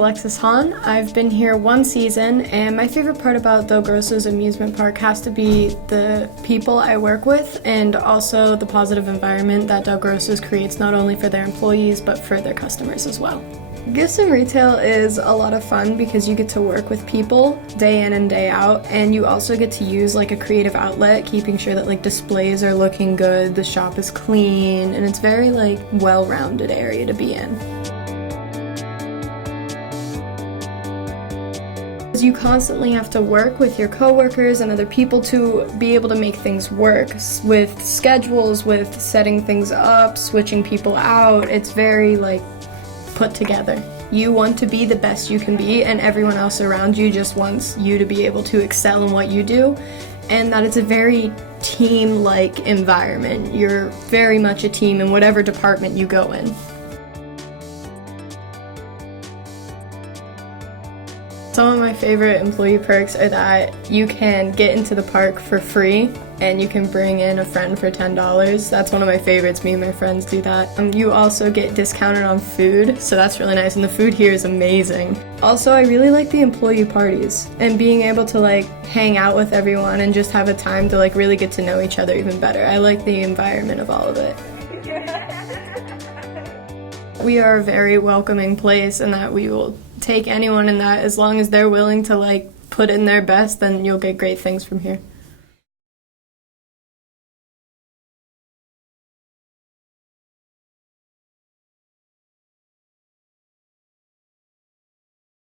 Alexis Hahn. I've been here 1 season, and my favorite part about DelGrosso's amusement park has to be the people I work with and also the positive environment that DelGrosso's creates not only for their employees but for their customers as well. Gifts in retail is a lot of fun because you get to work with people day in and day out, and you also get to use like a creative outlet, keeping sure that like displays are looking good, the shop is clean, and it's very like well-rounded area to be in. You constantly have to work with your coworkers and other people to be able to make things work with schedules, with setting things up, switching people out. It's very like put together. You want to be the best you can be, and everyone else around you just wants you to be able to excel in what you do, and that it's a very team-like environment. You're very much a team in whatever department you go in. Some of my favorite employee perks are that you can get into the park for free and you can bring in a friend for $10. That's one of my favorites. Me and my friends do that. You also get discounted on food, so that's really nice, and the food here is amazing. Also, I really like the employee parties and being able to like hang out with everyone and just have a time to like really get to know each other even better. I like the environment of all of it. We are a very welcoming place, and that we will take anyone in that as long as they're willing to like put in their best, then you'll get great things from here.